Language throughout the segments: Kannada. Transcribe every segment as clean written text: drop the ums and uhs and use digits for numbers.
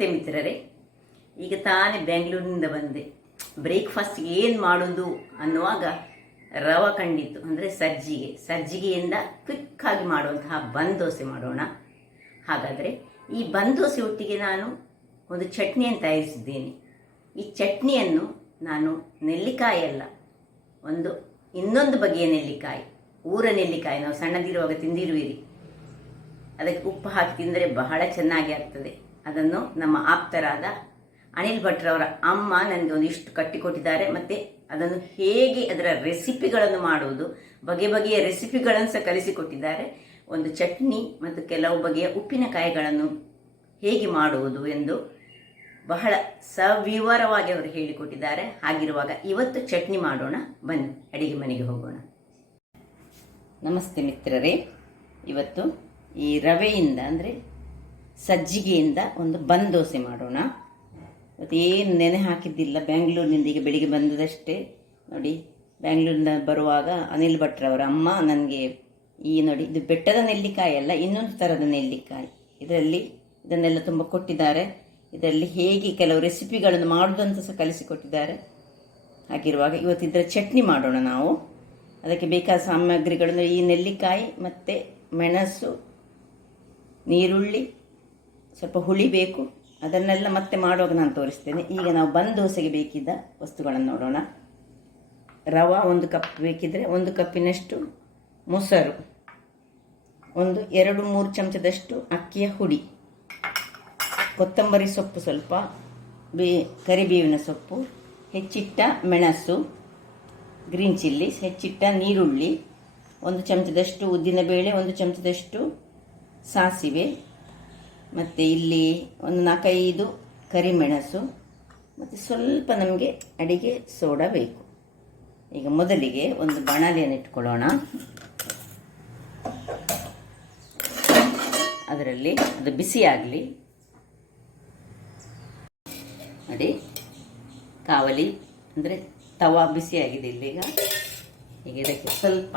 ನಮಸ್ತೆ ಮಿತ್ರರೇ. ಈಗ ತಾನೇ ಬೆಂಗಳೂರಿನಿಂದ ಬಂದೆ. ಬ್ರೇಕ್ಫಾಸ್ಟ್ಗೆ ಏನು ಮಾಡೋದು ಅನ್ನುವಾಗ ರವೆ ಕಂಡಿತ್ತು, ಅಂದರೆ ಸಜ್ಜಿಗೆಯಿಂದ ಕ್ವಿಕ್ಕಾಗಿ ಮಾಡುವಂತಹ ಬನ್ ದೋಸೆ ಮಾಡೋಣ. ಹಾಗಾದರೆ ಈ ಬನ್ ದೋಸೆ ಒಟ್ಟಿಗೆ ನಾನು ಒಂದು ಚಟ್ನಿಯನ್ನು ತಯಾರಿಸಿದ್ದೇನೆ. ಈ ಚಟ್ನಿಯನ್ನು ನಾನು ನೆಲ್ಲಿಕಾಯಿ ಅಲ್ಲ, ಇನ್ನೊಂದು ಬಗೆಯ ನೆಲ್ಲಿಕಾಯಿ, ಊರ ನೆಲ್ಲಿಕಾಯಿ, ನಾವು ಸಣ್ಣದಿರುವಾಗ ತಿಂದಿರುವಿರಿ. ಅದಕ್ಕೆ ಉಪ್ಪು ಹಾಕಿ ತಿಂದರೆ ಬಹಳ ಚೆನ್ನಾಗಿ ಆಗ್ತದೆ. ಅದನ್ನು ನಮ್ಮ ಆಪ್ತರಾದ ಅನಿಲ್ ಭಟ್ರವರ ಅಮ್ಮ ನನಗೆ ಒಂದಿಷ್ಟು ಕಟ್ಟಿಕೊಟ್ಟಿದ್ದಾರೆ. ಮತ್ತು ಅದನ್ನು ಹೇಗೆ ಅದರ ರೆಸಿಪಿಗಳನ್ನು ಮಾಡುವುದು, ಬಗೆಯ ರೆಸಿಪಿಗಳನ್ನು ಸಹ ಕಲಿಸಿಕೊಟ್ಟಿದ್ದಾರೆ. ಒಂದು ಚಟ್ನಿ ಮತ್ತು ಕೆಲವು ಬಗೆಯ ಉಪ್ಪಿನಕಾಯಿಗಳನ್ನು ಹೇಗೆ ಮಾಡುವುದು ಎಂದು ಬಹಳ ಸವಿವರವಾಗಿ ಅವರು ಹೇಳಿಕೊಟ್ಟಿದ್ದಾರೆ. ಹಾಗಿರುವಾಗ ಇವತ್ತು ಚಟ್ನಿ ಮಾಡೋಣ, ಬನ್ನಿ ಅಡಿಗೆ ಮನೆಗೆ ಹೋಗೋಣ. ನಮಸ್ತೆ ಮಿತ್ರರೇ. ಇವತ್ತು ಈ ರವೆಯಿಂದ ಅಂದರೆ ಸಜ್ಜಿಗೆಯಿಂದ ಒಂದು ಬನ್ ದೋಸೆ ಮಾಡೋಣ. ಮತ್ತು ಏನು ನೆನೆ ಹಾಕಿದ್ದಿಲ್ಲ, ಬೆಂಗಳೂರಿನಿಂದ ಈಗ ಬೆಳಿಗ್ಗೆ ಬಂದದಷ್ಟೇ. ನೋಡಿ, ಬೆಂಗಳೂರಿನಿಂದ ಬರುವಾಗ ಅನಿಲ್ ಭಟ್ರವರ ಅಮ್ಮ ನನಗೆ ನೋಡಿ, ಇದು ಬೆಟ್ಟದ ನೆಲ್ಲಿಕಾಯಿ ಅಲ್ಲ, ಇನ್ನೊಂದು ಥರದ ನೆಲ್ಲಿಕಾಯಿ. ಇದನ್ನೆಲ್ಲ ತುಂಬ ಕೊಟ್ಟಿದ್ದಾರೆ. ಇದರಲ್ಲಿ ಹೇಗೆ ಕೆಲವು ರೆಸಿಪಿಗಳನ್ನು ಮಾಡೋದಂತ ಸಹ ಕಲಿಸಿಕೊಟ್ಟಿದ್ದಾರೆ. ಹಾಗಿರುವಾಗ ಇವತ್ತಿದ್ದರ ಚಟ್ನಿ ಮಾಡೋಣ ನಾವು. ಅದಕ್ಕೆ ಬೇಕಾದ ಸಾಮಗ್ರಿಗಳನ್ನು ಈ ನೆಲ್ಲಿಕಾಯಿ ಮತ್ತು ಮೆಣಸು, ನೀರುಳ್ಳಿ, ಸ್ವಲ್ಪ ಹುಳಿ ಬೇಕು. ಅದನ್ನೆಲ್ಲ ಮತ್ತೆ ಮಾಡುವಾಗ ನಾನು ತೋರಿಸ್ತೇನೆ. ಈಗ ನಾವು ಬನ್ ದೋಸೆಗೆ ಬೇಕಿದ್ದ ವಸ್ತುಗಳನ್ನು ನೋಡೋಣ. ರವೆ 1 ಕಪ್ ಬೇಕಿದ್ದರೆ 1 ಕಪ್ಪಿನಷ್ಟು ಮೊಸರು, 2-3 ಚಮಚದಷ್ಟು ಅಕ್ಕಿಯ ಹುಡಿ, ಕೊತ್ತಂಬರಿ ಸೊಪ್ಪು ಸ್ವಲ್ಪ, ಕರಿಬೇವಿನ ಸೊಪ್ಪು, ಹೆಚ್ಚಿಟ್ಟ ಮೆಣಸು, ಗ್ರೀನ್ ಚಿಲ್ಲಿ, ಹೆಚ್ಚಿಟ್ಟ ನೀರುಳ್ಳಿ, 1 ಚಮಚದಷ್ಟು ಉದ್ದಿನಬೇಳೆ, 1 ಚಮಚದಷ್ಟು ಸಾಸಿವೆ, ಮತ್ತು ಇಲ್ಲಿ 4-5 ಕರಿಮೆಣಸು, ಮತ್ತು ಸ್ವಲ್ಪ ನಮಗೆ ಅಡಿಗೆ ಸೋಡಾ ಬೇಕು. ಈಗ ಮೊದಲಿಗೆ ಒಂದು ಬಾಣಲೆಯನ್ನು ಇಟ್ಕೊಳ್ಳೋಣ. ಅದರಲ್ಲಿ ಅದು ಬಿಸಿಯಾಗಲಿ. ನೋಡಿ, ಕಾವಲಿ ಅಂದರೆ ತವಾ ಬಿಸಿಯಾಗಿದೆ ಇಲ್ಲೀಗ. ಈಗ ಇದಕ್ಕೆ ಸ್ವಲ್ಪ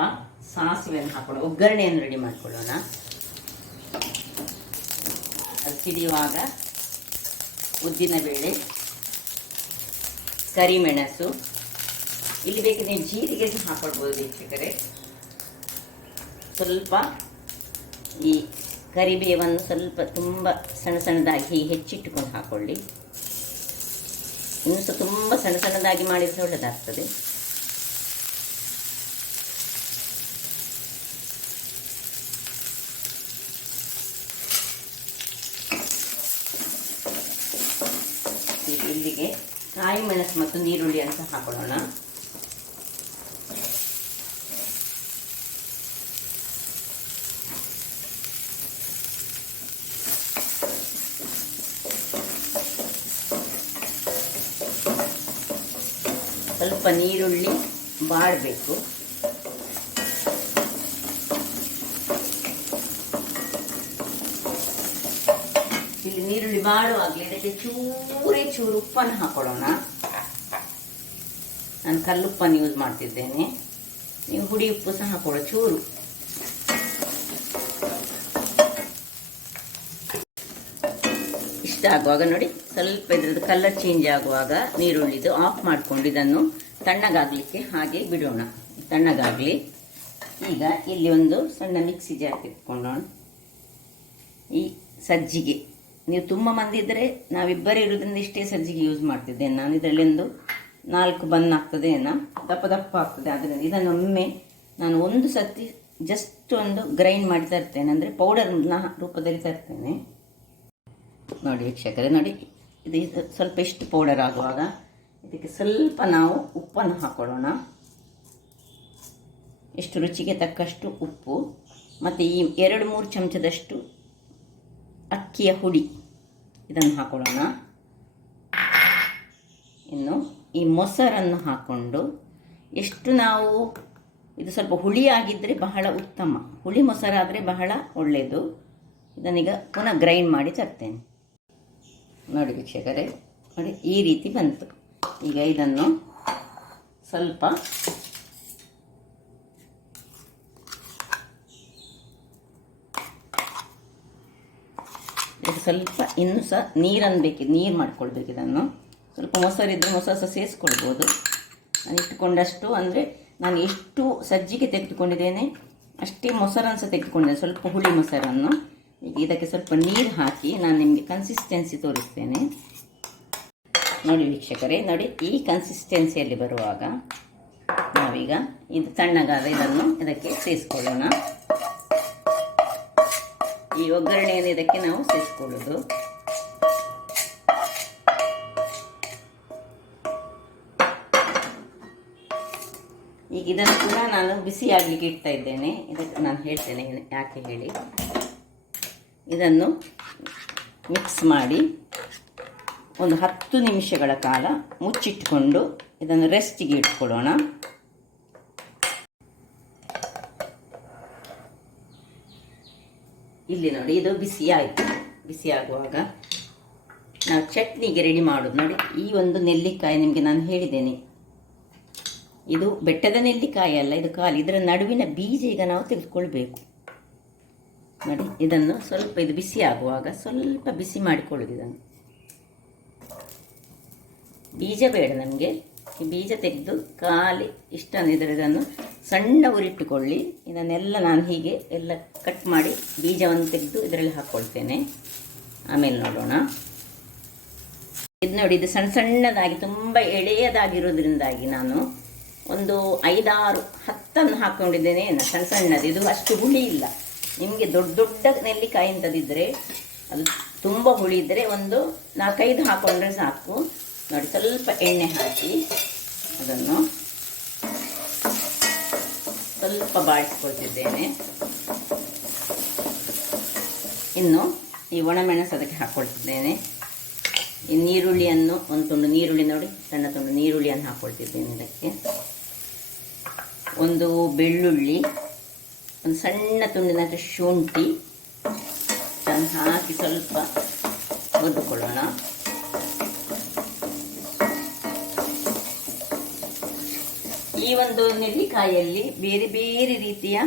ಸಾಸಿವೆಯನ್ನು ಹಾಕೊಂಡು ಒಗ್ಗರಣೆಯನ್ನು ರೆಡಿ ಮಾಡಿಕೊಳ್ಳೋಣ. ಅದು ಸಿಡಿಯುವಾಗ ಉದ್ದಿನಬೇಳೆ, ಕರಿಮೆಣಸು, ಇಲ್ಲಿ ಬೇಕಿದ್ರೆ ಜೀರಿಗೆ ಸಹ ಹಾಕೊಳ್ಬೋದು ವೀಕ್ಷಕರೇ. ಸ್ವಲ್ಪ ಈ ಕರಿಬೇವನ್ನು ಸ್ವಲ್ಪ ತುಂಬ ಸಣ್ಣದಾಗಿ ಹೆಚ್ಚಿಟ್ಟುಕೊಂಡು ಹಾಕೊಳ್ಳಿ. ಇನ್ನೂ ಸಹ ತುಂಬ ಸಣ್ಣದಾಗಿ ಮಾಡಿದರೆ ಒಳ್ಳೆಯದಾಗ್ತದೆ. ಇಲ್ಲಿಗೆ ಕಾಯಿ ಮೆಣಸು ಮತ್ತು ನೀರುಳ್ಳಿಯನ್ನು ಸಹ ಹಾಕೊಳ್ಳೋಣ. ಸ್ವಲ್ಪ ನೀರುಳ್ಳಿ ಬಾಡಬೇಕು. ಇಲ್ಲಿ ನೀರುಳ್ಳಿ ಬಾಡುವಾಗಲಿ ಇದಕ್ಕೆ ಚೂರು ಉಪ್ಪನ್ನು ಹಾಕೊಳ್ಳೋಣ. ನಾನು ಕಲ್ಲುಪ್ಪನ್ನು ಯೂಸ್ ಮಾಡ್ತಿದ್ದೇನೆ, ನೀವು ಹುಡಿ ಉಪ್ಪು ಸಹ ಹಾಕೊಳ್ಳೋ ಚೂರು. ಇಷ್ಟ ಆಗುವಾಗ ನೋಡಿ, ಸ್ವಲ್ಪ ಇದ್ರದ್ದು ಕಲರ್ ಚೇಂಜ್ ಆಗುವಾಗ ನೀರುಳ್ಳಿದು ಆಫ್ ಮಾಡಿಕೊಂಡು ಇದನ್ನು ತಣ್ಣಗಾಗಲಿಕ್ಕೆ ಹಾಗೆ ಬಿಡೋಣ. ತಣ್ಣಗಾಗಲಿ. ಈಗ ಇಲ್ಲಿ ಒಂದು ಸಣ್ಣ ಮಿಕ್ಸಿ ಜಾರ್ ಇಟ್ಕೊಂಡೋಣ. ಈ ಸಜ್ಜಿಗೆ ನೀವು ತುಂಬ ಮಂದಿ ಇದ್ದರೆ, ನಾವಿಬ್ಬರೇ ಇರೋದ್ರಿಂದ ಇಷ್ಟೇ ಸಜ್ಜಿಗೆ ಯೂಸ್ ಮಾಡ್ತಿದ್ದೇನೆ ನಾನು. ಇದರಲ್ಲಿ 4 ಬನ್ ಆಗ್ತದೆ, ದಪ್ಪ ಆಗ್ತದೆ. ಆದ್ದರಿಂದ ಇದನ್ನೊಮ್ಮೆ ನಾನು ಒಂದು ಸತಿ ಜಸ್ಟ್ ಗ್ರೈಂಡ್ ಮಾಡಿ ತರ್ತೇನೆ, ಅಂದರೆ ಪೌಡರ್ನ ರೂಪದಲ್ಲಿ ತರ್ತೇನೆ. ನೋಡಿ ವೀಕ್ಷಕರೇ, ನೋಡಿ ಇದು ಸ್ವಲ್ಪ ಇಷ್ಟು ಪೌಡರ್ ಆಗುವಾಗ ಇದಕ್ಕೆ ಸ್ವಲ್ಪ ನಾವು ಉಪ್ಪನ್ನು ಹಾಕೊಳ್ಳೋಣ. ಎಷ್ಟು ರುಚಿಗೆ ತಕ್ಕಷ್ಟು ಉಪ್ಪು, ಮತ್ತು ಈ 2-3 ಚಮಚದಷ್ಟು ಅಕ್ಕಿಯ ಹುಡಿ ಇದನ್ನು ಹಾಕೊಳ್ಳೋಣ. ಇನ್ನು ಈ ಮೊಸರನ್ನು ಹಾಕ್ಕೊಂಡು ಇದು ಸ್ವಲ್ಪ ಹುಳಿಯಾಗಿದ್ದರೆ ಬಹಳ ಉತ್ತಮ, ಹುಳಿ ಮೊಸರಾದರೆ ಬಹಳ ಒಳ್ಳೆಯದು. ಇದನ್ನೀಗ ಪುನಃ ಗ್ರೈಂಡ್ ಮಾಡಿ ತರ್ತೇನೆ. ನೋಡಿ ವೀಕ್ಷಕರೇ, ನೋಡಿ ಈ ರೀತಿ ಬಂತು. ಈಗ ಇದನ್ನು ಸ್ವಲ್ಪ ಸ್ವಲ್ಪ ಇನ್ನೂ ಸಹ ನೀರನ್ನು ಬೇಕಿದ್ದು ನೀರು ಮಾಡ್ಕೊಳ್ಬೇಕು. ಇದನ್ನು ಸ್ವಲ್ಪ ಮೊಸರಿದ್ದರೆ ಮೊಸರು ಸಹ ಸೇರಿಸ್ಕೊಳ್ಬೋದು. ನಾನು ಇಟ್ಟುಕೊಂಡಷ್ಟು ಅಂದರೆ ನಾನು ಎಷ್ಟು ಸಜ್ಜಿಗೆ ತೆಗೆದುಕೊಂಡಿದ್ದೇನೆ ಅಷ್ಟೇ ಮೊಸರನ್ನು ಸಹ ತೆಗೆದುಕೊಂಡಿದ್ದೇನೆ, ಸ್ವಲ್ಪ ಹುಳಿ ಮೊಸರನ್ನು. ಈಗ ಇದಕ್ಕೆ ಸ್ವಲ್ಪ ನೀರು ಹಾಕಿ ನಾನು ನಿಮಗೆ ಕನ್ಸಿಸ್ಟೆನ್ಸಿ ತೋರಿಸ್ತೇನೆ. ನೋಡಿ ವೀಕ್ಷಕರೇ, ನೋಡಿ ಈ ಕನ್ಸಿಸ್ಟೆನ್ಸಿಯಲ್ಲಿ ಬರುವಾಗ ನಾವೀಗ ಇದು ತಣ್ಣಗಾದ ಇದನ್ನು ಇದಕ್ಕೆ ಸೇರಿಸ್ಕೊಳ್ಳೋಣ. ಈ ಒಗ್ಗರಣೆಯನ್ನು ಇದಕ್ಕೆ ನಾವು ಸೇರಿಸ್ಕೊಳ್ಳೋದು. ಈಗ ಇದನ್ನು ಕೂಡ ನಾನು ಬಿಸಿ ಆಗಲಿಕ್ಕೆ ಇಡ್ತಾ ಇದ್ದೇನೆ. ಇದಕ್ಕೆ ನಾನು ಹೇಳ್ತೇನೆ ಯಾಕೆ ಹೇಳಿ. ಇದನ್ನು ಮಿಕ್ಸ್ ಮಾಡಿ ಒಂದು 10 ನಿಮಿಷಗಳ ಕಾಲ ಮುಚ್ಚಿಟ್ಟುಕೊಂಡು ಇದನ್ನು ರೆಸ್ಟಿಗೆ ಇಟ್ಕೊಳ್ಳೋಣ. ಇಲ್ಲಿ ನೋಡಿ ಇದು ಬಿಸಿ ಆಯಿತು. ಬಿಸಿ ಆಗುವಾಗ ನಾವು ಚಟ್ನಿಗೆ ರೆಡಿ ಮಾಡೋದು. ನೋಡಿ ಈ ಒಂದು ನೆಲ್ಲಿಕಾಯಿ ನಿಮಗೆ ನಾನು ಹೇಳಿದ್ದೇನೆ, ಇದು ಬೆಟ್ಟದ ನೆಲ್ಲಿಕಾಯಿ ಅಲ್ಲ, ಇದು ಕಾಲಿ. ಇದರ ನಡುವಿನ ಬೀಜ ಈಗ ನಾವು ತೆಗೆದುಕೊಳ್ಬೇಕು. ನೋಡಿ ಇದನ್ನು ಸ್ವಲ್ಪ ಇದು ಬಿಸಿ ಆಗುವಾಗ ಸ್ವಲ್ಪ ಬಿಸಿ ಮಾಡಿಕೊಳ್ಳೋದು. ಇದನ್ನು ಬೀಜ ಬೇಡ ನಮಗೆ, ಈ ಬೀಜ ತೆಗೆದು ಖಾಲಿ ಇಷ್ಟನ್ನು ಇದನ್ನು ಸಣ್ಣ ಉರಿಟ್ಟುಕೊಳ್ಳಿ. ಇದನ್ನೆಲ್ಲ ನಾನು ಹೀಗೆ ಎಲ್ಲ ಕಟ್ ಮಾಡಿ ಬೀಜವನ್ನು ತೆಗೆದು ಇದರಲ್ಲಿ ಹಾಕ್ಕೊಳ್ತೇನೆ. ಆಮೇಲೆ ನೋಡೋಣ. ಇದು ನೋಡಿ, ಇದು ಸಣ್ಣ ಸಣ್ಣದಾಗಿ ತುಂಬ ಎಳೆಯದಾಗಿರೋದ್ರಿಂದಾಗಿ ನಾನು ಒಂದು 5-6-10 ಹಾಕ್ಕೊಂಡಿದ್ದೇನೆ. ಸಣ್ಣ ಸಣ್ಣದು, ಇದು ಅಷ್ಟು ಹುಳಿ ಇಲ್ಲ. ನಿಮಗೆ ದೊಡ್ಡ ದೊಡ್ಡ ನೆಲ್ಲಿಕಾಯಿ ಅಂತದಿದ್ದರೆ, ಅದು ತುಂಬ ಹುಳಿ ಇದ್ದರೆ ಒಂದು 4-5 ಹಾಕ್ಕೊಂಡ್ರೆ ಸಾಕು. ನೋಡಿ ಸ್ವಲ್ಪ ಎಣ್ಣೆ ಹಾಕಿ ಅದನ್ನು ಸ್ವಲ್ಪ ಬಾಡಿಸ್ಕೊಳ್ತಿದ್ದೇನೆ. ಇನ್ನು ಈ ಒಣಮೆಣಸು ಅದಕ್ಕೆ ಹಾಕ್ಕೊಳ್ತಿದ್ದೇನೆ. ಈ ನೀರುಳ್ಳಿಯನ್ನು ಒಂದು ತುಂಡು ನೀರುಳ್ಳಿ, ನೋಡಿ ಸಣ್ಣ ತುಂಡು ನೀರುಳ್ಳಿಯನ್ನು ಹಾಕ್ಕೊಳ್ತಿದ್ದೇನೆ. ಇದಕ್ಕೆ ಒಂದು ಬೆಳ್ಳುಳ್ಳಿ, ಒಂದು ಸಣ್ಣ ತುಂಡಿನಷ್ಟು ಶುಂಠಿ ಹಾಕಿ ಸ್ವಲ್ಪ ಹುರಿದುಕೊಳ್ಳೋಣ. ಈ ಒಂದು ನೆಲ್ಲಿಕಾಯಿಯಲ್ಲಿ ಬೇರೆ ಬೇರೆ ರೀತಿಯ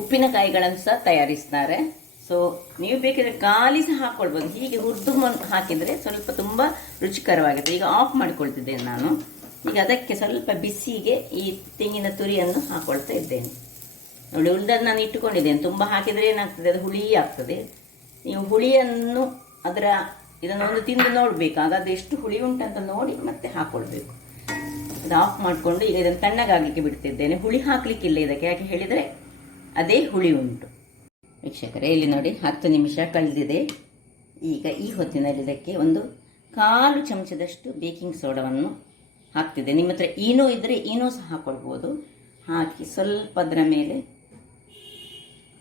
ಉಪ್ಪಿನಕಾಯಿಗಳನ್ನು ಸಹ ತಯಾರಿಸ್ತಾರೆ. ಸೊ ನೀವು ಬೇಕಿದ್ರೆ ಖಾಲಿ ಸಹ ಹಾಕ್ಕೊಳ್ಬೋದು. ಹೀಗೆ ಹುರಿದು ಹಾಕಿದರೆ ಸ್ವಲ್ಪ ತುಂಬ ರುಚಿಕರವಾಗುತ್ತೆ. ಈಗ ಆಫ್ ಮಾಡಿಕೊಳ್ತಿದ್ದೇನೆ ನಾನು. ಈಗ ಅದಕ್ಕೆ ಸ್ವಲ್ಪ ಬಿಸಿಗೆ ಈ ತೆಂಗಿನ ತುರಿಯನ್ನು ಹಾಕ್ಕೊಳ್ತಾ ಇದ್ದೇನೆ. ನೋಡಿ ಉಳಿದದ್ದು ನಾನು ಇಟ್ಟುಕೊಂಡಿದ್ದೇನೆ. ತುಂಬ ಹಾಕಿದರೆ ಏನಾಗ್ತದೆ, ಅದು ಹುಳಿ ಆಗ್ತದೆ. ನೀವು ಹುಳಿಯನ್ನು ಇದನ್ನೊಂದು ತಿಂದು ನೋಡಬೇಕು, ಆಗ ಅದು ಎಷ್ಟು ಹುಳಿ ಉಂಟಂತ ನೋಡಿ ಮತ್ತೆ ಹಾಕ್ಕೊಳ್ಬೇಕು. ಅದು ಆಫ್ ಮಾಡಿಕೊಂಡು ಈಗ ಇದನ್ನು ತಣ್ಣಗಾಗಲಿಕ್ಕೆ ಬಿಡ್ತಿದ್ದೇನೆ. ಹುಳಿ ಹಾಕಲಿಕ್ಕಿಲ್ಲ ಇದಕ್ಕೆ, ಯಾಕೆ ಹೇಳಿದರೆ ಅದೇ ಹುಳಿ ಉಂಟು. ವೀಕ್ಷಕರೇ, ಇಲ್ಲಿ ನೋಡಿ 10 ನಿಮಿಷ ಕಳೆದಿದೆ. ಈಗ ಈ ಹೊತ್ತಿನಲ್ಲಿ ಇದಕ್ಕೆ ಒಂದು 1/4 ಚಮಚದಷ್ಟು ಬೇಕಿಂಗ್ ಸೋಡಾವನ್ನು ಹಾಕ್ತಿದ್ದೆ. ನಿಮ್ಮ ಹತ್ರ ಈನೋ ಇದ್ದರೆ ಈನೋ ಸಹ ಹಾಕ್ಕೊಳ್ಬೋದು. ಹಾಕಿ ಸ್ವಲ್ಪ ಅದರ ಮೇಲೆ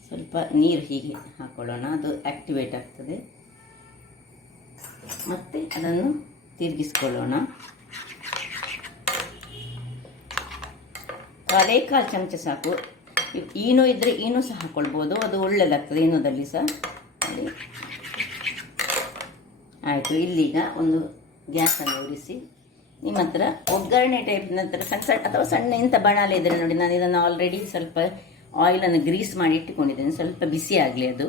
ಸ್ವಲ್ಪ ನೀರು ಹೀಗೆ ಹಾಕ್ಕೊಳ್ಳೋಣ, ಅದು ಆ್ಯಕ್ಟಿವೇಟ್ ಆಗ್ತದೆ. ಮತ್ತು ಅದನ್ನು ತಿರುಗಿಸ್ಕೊಳ್ಳೋಣ. 1/4 ಚಮಚ ಸಾಕು. ಈನೋ ಇದ್ದರೆ ಈನೋ ಸಹ ಹಾಕ್ಕೊಳ್ಬೋದು, ಅದು ಒಳ್ಳೆಯದಾಗ್ತದೆ ಈನೋದಲ್ಲಿ ಸಹ. ಆಯಿತು. ಇಲ್ಲೀಗ ಒಂದು ಗ್ಯಾಸನ್ನು ಉರಿಸಿ, ನಿಮ್ಮ ಹತ್ರ ಒಗ್ಗರಣೆ ಟೈಪ್ ನಂತರ ಸಣ್ಣ ಅಥವಾ ಸಣ್ಣ ಇಂಥ ಬಾಣಲೆ ಇದ್ದರೆ ನೋಡಿ, ನಾನು ಇದನ್ನು ಆಲ್ರೆಡಿ ಸ್ವಲ್ಪ ಆಯಿಲನ್ನು ಗ್ರೀಸ್ ಮಾಡಿ ಇಟ್ಟುಕೊಂಡಿದ್ದೇನೆ. ಸ್ವಲ್ಪ ಬಿಸಿ ಆಗಲಿ ಅದು.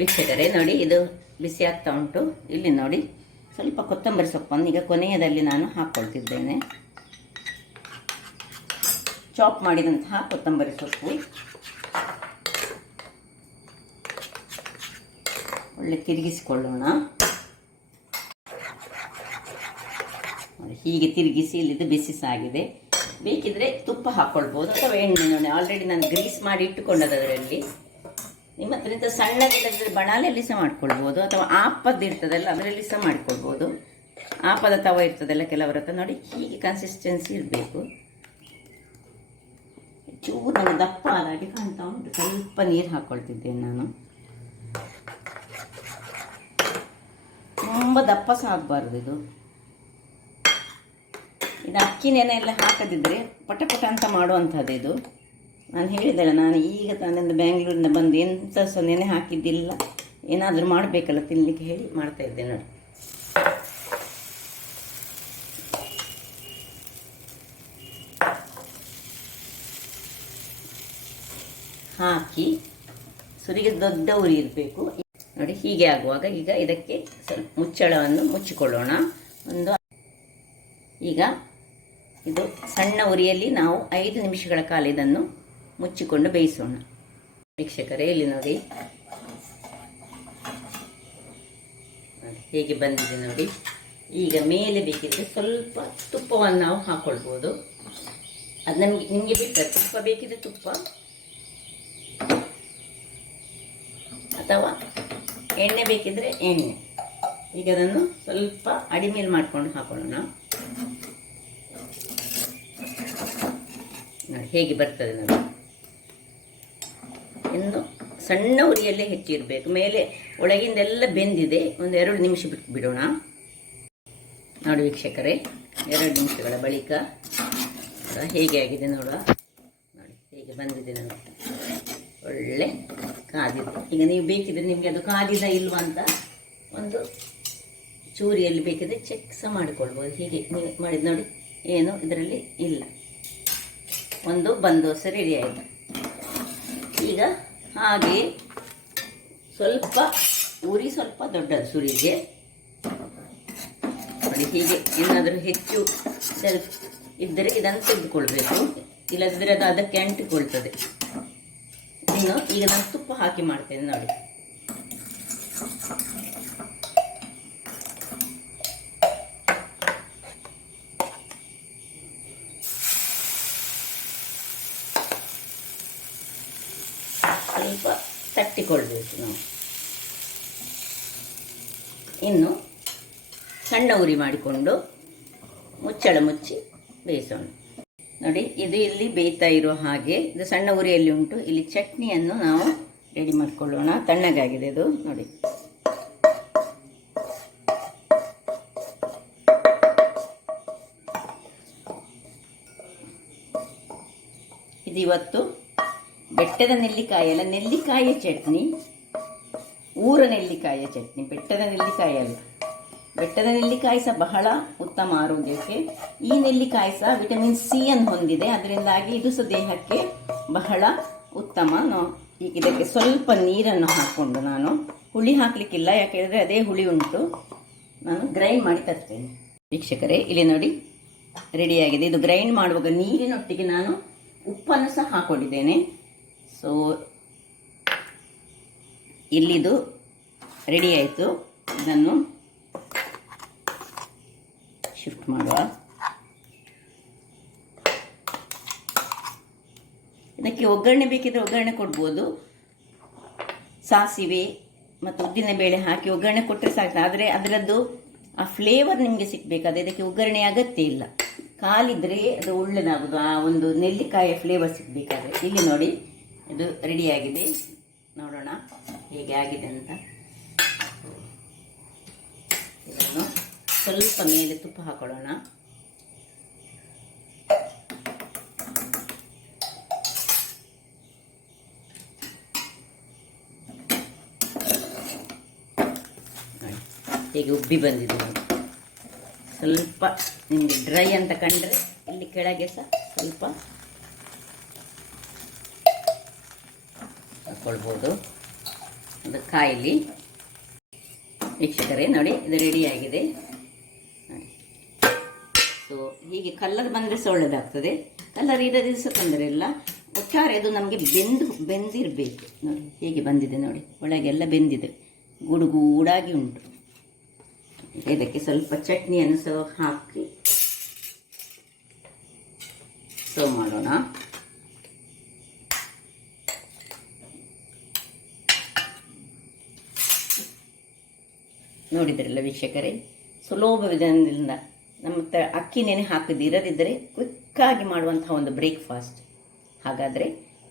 ವೀಕ್ಷಕರೇ ನೋಡಿ, ಇದು ಬಿಸಿ ಆಗ್ತಾ ಉಂಟು. ಇಲ್ಲಿ ನೋಡಿ ಸ್ವಲ್ಪ ಕೊತ್ತಂಬರಿ ಸೊಪ್ಪನ್ನು ಈಗ ಕೊನೆಯದಲ್ಲಿ ನಾನು ಹಾಕ್ಕೊಳ್ತಿದ್ದೇನೆ. ಚಾಪ್ ಮಾಡಿದಂತಹ ಕೊತ್ತಂಬರಿ ಸೊಪ್ಪು ಒಳ್ಳೆ ತಿರುಗಿಸಿಕೊಳ್ಳೋಣ. ಹೀಗೆ ತಿರುಗಿಸಿ ಇಲ್ಲಿದ್ದು ಬಿಸಿ ಸಾಗಿದೆ. ಬೇಕಿದ್ರೆ ತುಪ್ಪ ಹಾಕ್ಕೊಳ್ಬೋದು ಅಥವಾ ಎಣ್ಣೆ. ನೋಡಿ ಆಲ್ರೆಡಿ ನಾನು ಗ್ರೀಸ್ ಮಾಡಿ ಇಟ್ಟುಕೊಂಡದ್ದು ಅದರಲ್ಲಿ. ನಿಮ್ಮ ಹತ್ರ ಇಂಥ ಸಣ್ಣದಿಲ್ಲದಿದ್ದರೆ ಬಣಾಲೆಯಲ್ಲಿ ಸಹ ಮಾಡ್ಕೊಳ್ಬೋದು, ಅಥವಾ ಆಪದ್ದು ಇರ್ತದಲ್ಲ ಅದರಲ್ಲಿ ಸಹ ಮಾಡ್ಕೊಳ್ಬೋದು. ಆಪದ ತವ ಇರ್ತದಲ್ಲ ಕೆಲವರ ಹತ್ರ. ನೋಡಿ ಹೀಗೆ ಕನ್ಸಿಸ್ಟೆನ್ಸಿ ಇರಬೇಕು. ಚೂರು ನನಗೆ ದಪ್ಪ ಆದಾಗಿ ಕಾಣ್ತಾ ಉಂಟು. ಸ್ವಲ್ಪ ನೀರು ಹಾಕ್ಕೊಳ್ತಿದ್ದೇನೆ ನಾನು. ತುಂಬ ದಪ್ಪ ಸಹ ಆಗಬಾರ್ದು ಇದು. ಅಕ್ಕಿ ನೆನೆ ಎಲ್ಲ ಹಾಕದಿದ್ದರೆ ಪಟ ಪಟ ಅಂತ ಮಾಡುವಂಥದ್ದು ಇದು. ನಾನು ಹೇಳಿದ್ದೆಲ್ಲ, ನಾನು ಈಗ ತಾನಿಂದ ಬ್ಯಾಂಗ್ಳೂರಿಂದ ಬಂದು ಎಂಥ ಸಹ ನೆನೆ ಹಾಕಿದ್ದಿಲ್ಲ. ಏನಾದರೂ ಮಾಡಬೇಕಲ್ಲ ತಿನ್ನಲಿಕ್ಕೆ ಹೇಳಿ ಮಾಡ್ತಾ ಇದ್ದೆ ನೋಡಿ. ಹಾಕಿ ಸುರಿಗೆ ದೊಡ್ಡ ಉರಿ ಇರಬೇಕು ನೋಡಿ. ಹೀಗೆ ಆಗುವಾಗ ಈಗ ಇದಕ್ಕೆ ಸ್ವಲ್ಪ ಮುಚ್ಚಳವನ್ನು ಮುಚ್ಚಿಕೊಳ್ಳೋಣ. ಈಗ ಇದು ಸಣ್ಣ ಉರಿಯಲ್ಲಿ ನಾವು 5 ನಿಮಿಷಗಳ ಕಾಲ ಇದನ್ನು ಮುಚ್ಚಿಕೊಂಡು ಬೇಯಿಸೋಣ. ವೀಕ್ಷಕರೇ, ಇಲ್ಲಿ ನೋಡಿ ಹೇಗೆ ಬಂದಿದೆ ನೋಡಿ. ಈಗ ಮೇಲೆ ಬೇಕಿದ್ರೆ ಸ್ವಲ್ಪ ತುಪ್ಪವನ್ನು ನಾವು ಹಾಕ್ಕೊಳ್ಬೋದು. ಅದು ನಿಮಗೆ ಬಿಟ್ಟರೆ ತುಪ್ಪ ಬೇಕಿದ್ರೆ ತುಪ್ಪ, ಅಥವಾ ಎಣ್ಣೆ ಬೇಕಿದ್ರೆ ಎಣ್ಣೆ. ಈಗ ಅದನ್ನು ಸ್ವಲ್ಪ ಅಡಿಮೇಲೆ ಮಾಡ್ಕೊಂಡು ಹಾಕೊಳ್ಳೋಣ. ನೋಡಿ ಹೇಗೆ ಬರ್ತದೆ ನೋಡಿ. ಇನ್ನು ಸಣ್ಣ ಉರಿಯಲ್ಲೇ ಹೆಚ್ಚಿರಬೇಕು. ಮೇಲೆ ಒಳಗಿಂದೆಲ್ಲ ಬೆಂದಿದೆ. ಒಂದು 2 ನಿಮಿಷ ಬಿಟ್ಟು ಬಿಡೋಣ. ನೋಡಿ ವೀಕ್ಷಕರೇ, 2 ನಿಮಿಷಗಳ ಬಳಿಕ ಹೇಗೆ ಆಗಿದೆ ನೋಡುವ. ನೋಡಿ ಹೇಗೆ ಬಂದಿದೆ ನೋಡಿ, ಒಳ್ಳೆ ಕಾದಿದೆ. ಈಗ ನೀವು ಬೇಕಿದ್ರೆ ನಿಮಗೆ ಅದು ಕಾದಿದ ಇಲ್ವಾ ಅಂತ ಒಂದು ಚೂರಿಯಲ್ಲಿ ಬೇಕಿದ್ರೆ ಚೆಕ್ ಸಹ ಮಾಡಿಕೊಳ್ಬೋದು. ಹೀಗೆ ನೀವು ಮಾಡಿದ ನೋಡಿ, ಏನು ಇದರಲ್ಲಿ ಇಲ್ಲ. ಒಂದು ಬಂದೋಸ ರೆಡಿ ಆಯಿತು. ಈಗ ಹಾಗೆ ಸ್ವಲ್ಪ ಉರಿ ಸ್ವಲ್ಪ ದೊಡ್ಡದು ಸುರಿಗೆ ನೋಡಿ. ಹೀಗೆ ಏನಾದರೂ ಹೆಚ್ಚು ಇದ್ದರೆ ಇದನ್ನು ತೆಗೆದುಕೊಳ್ಬೇಕು, ಇಲ್ಲದಿದ್ದರೆ ಅದು ಅದಕ್ಕೆ ಅಂಟಿಕೊಳ್ತದೆ. ಇನ್ನು ಈಗ ನಾನು ತುಪ್ಪ ಹಾಕಿ ಮಾಡ್ತೇನೆ ನೋಡಿ. ಸ್ವಲ್ಪ ತಟ್ಟಿಕೊಳ್ಬೇಕು ನಾವು. ಇನ್ನು ಸಣ್ಣ ಉರಿ ಮಾಡಿಕೊಂಡು ಮುಚ್ಚಳ ಮುಚ್ಚಿ ಬೇಯಿಸೋಣ ನೋಡಿ. ಇದು ಇಲ್ಲಿ ಬೇಯ್ತಾ ಇರೋ ಹಾಗೆ ಇದು ಸಣ್ಣ ಉರಿಯಲ್ಲಿ ಉಂಟು. ಇಲ್ಲಿ ಚಟ್ನಿಯನ್ನು ನಾವು ರೆಡಿ ಮಾಡಿಕೊಳ್ಳೋಣ. ತಣ್ಣಗಾಗಿದೆ ಇದು ನೋಡಿ. ಇದು ಇವತ್ತು ಬೆಟ್ಟದ ನೆಲ್ಲಿಕಾಯಿ ಅಲ್ಲ, ನೆಲ್ಲಿಕಾಯಿಯ ಚಟ್ನಿ, ಊರ ನೆಲ್ಲಿಕಾಯಿಯ ಚಟ್ನಿ, ಬೆಟ್ಟದ ನೆಲ್ಲಿಕಾಯಿ ಅಲ್ಲ. ಬೆಟ್ಟದ ನೆಲ್ಲಿಕಾಯಿ ಸಹ ಬಹಳ ಉತ್ತಮ ಆರೋಗ್ಯಕ್ಕೆ. ಈ ನೆಲ್ಲಿಕಾಯಿ ಸಹ ವಿಟಮಿನ್ ಸಿ ಅನ್ನು ಹೊಂದಿದೆ. ಅದರಿಂದಾಗಿ ಇದು ಸಹ ದೇಹಕ್ಕೆ ಬಹಳ ಉತ್ತಮ. ಈಗ ಇದಕ್ಕೆ ಸ್ವಲ್ಪ ನೀರನ್ನು ಹಾಕ್ಕೊಂಡು, ನಾನು ಹುಳಿ ಹಾಕಲಿಕ್ಕಿಲ್ಲ, ಯಾಕೆಂದರೆ ಅದೇ ಹುಳಿ ಉಂಟು, ನಾನು ಗ್ರೈಂಡ್ ಮಾಡಿ ತರ್ತೇನೆ. ವೀಕ್ಷಕರೇ, ಇಲ್ಲಿ ನೋಡಿ ರೆಡಿಯಾಗಿದೆ. ಇದು ಗ್ರೈಂಡ್ ಮಾಡುವಾಗ ನೀರಿನೊಟ್ಟಿಗೆ ನಾನು ಉಪ್ಪನ್ನು ಸಹ ಹಾಕೊಂಡಿದ್ದೇನೆ. ಸೊ ಇಲ್ಲಿದು ರೆಡಿ ಆಯಿತು. ಇದನ್ನು ಶಿಫ್ಟ್ ಮಾಡುವ. ಇದಕ್ಕೆ ಒಗ್ಗರಣೆ ಬೇಕಿದ್ರೆ ಒಗ್ಗರಣೆ ಕೊಡ್ಬೋದು. ಸಾಸಿವೆ ಮತ್ತು ಉದ್ದಿನಬೇಳೆ ಹಾಕಿ ಒಗ್ಗರಣೆ ಕೊಟ್ಟರೆ ಸಾಕು. ಆದರೆ ಅದರದ್ದು ಆ ಫ್ಲೇವರ್ ನಿಮಗೆ ಸಿಗಬೇಕಾದ್ರೆ ಇದಕ್ಕೆ ಒಗ್ಗರಣೆ ಅಗತ್ಯ ಇಲ್ಲ. ಕಾಲಿದ್ರೆ ಅದು ಒಳ್ಳೆಯದಾಗೋದು, ಆ ಒಂದು ನೆಲ್ಲಿಕಾಯಿಯ ಫ್ಲೇವರ್ ಸಿಗಬೇಕಾದ್ರೆ. ಇಲ್ಲಿ ನೋಡಿ ಇದು ರೆಡಿಯಾಗಿದೆ. ನೋಡೋಣ ಹೇಗೆ ಆಗಿದೆ ಅಂತ. ಇದನ್ನು ಸ್ವಲ್ಪ ಮೇಲೆ ತುಪ್ಪ ಹಾಕೊಳ್ಳೋಣ. ಹೇಗೆ ಉಬ್ಬಿ ಬಂದಿದೆ ನೋಡಿ. ಸ್ವಲ್ಪ ನಿಮಗೆ ಡ್ರೈ ಅಂತ ಕಂಡ್ರೆ ಇಲ್ಲಿ ಕೆಳಗೆ ಸಹ ಸ್ವಲ್ಪ ಹಾಕ್ಕೊಳ್ಬೋದು. ಅದು ಕಾಯಿಲಿ. ವೀಕ್ಷಕರೇ ನೋಡಿ, ಇದು ರೆಡಿಯಾಗಿದೆ ನೋಡಿ. ಸೊ ಹೀಗೆ ಕಲರ್ ಬಂದರೆ ಸಹ ಒಳ್ಳೆಯದಾಗ್ತದೆ. ಕಲರ್ ಇರದೇ ಸಹ ತೊಂದರೆ ಇಲ್ಲ. ಒಟ್ಟಾರೆ ಅದು ನಮಗೆ ಬೆಂದಿರಬೇಕು ನೋಡಿ. ಹೇಗೆ ಬಂದಿದೆ ನೋಡಿ, ಒಳಗೆಲ್ಲ ಬೆಂದಿದೆ, ಗೂಡಾಗಿ ಉಂಟು. ಇದಕ್ಕೆ ಸ್ವಲ್ಪ ಚಟ್ನಿಯನ್ನು ಸಹ ಹಾಕಿ ಸರ್ವ್ ಮಾಡೋಣ. ನೋಡಿದ್ರಲ್ಲ ವೀಕ್ಷಕರೇ, ಸುಲಭ ವಿಧಾನದಿಂದ ನಮ್ಮ ಅಕ್ಕಿ ನೆನೆ ಹಾಕದಿರದಿದ್ದರೆ ಕ್ವಿಕ್ಕಾಗಿ ಮಾಡುವಂತಹ ಒಂದು ಬ್ರೇಕ್ಫಾಸ್ಟ್. ಹಾಗಾದರೆ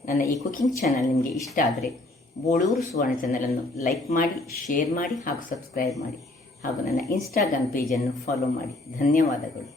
ನನ್ನ ಈ ಕುಕಿಂಗ್ ಚಾನಲ್ ನಿಮಗೆ ಇಷ್ಟ ಆದರೆ ಬೋಳೂರು ಸುವರ್ಣ ಚಾನಲನ್ನು ಲೈಕ್ ಮಾಡಿ, ಶೇರ್ ಮಾಡಿ ಹಾಗೂ ಸಬ್ಸ್ಕ್ರೈಬ್ ಮಾಡಿ. ಹಾಗೂ ನನ್ನ ಇನ್ಸ್ಟಾಗ್ರಾಮ್ ಪೇಜನ್ನು ಫಾಲೋ ಮಾಡಿ. ಧನ್ಯವಾದಗಳು.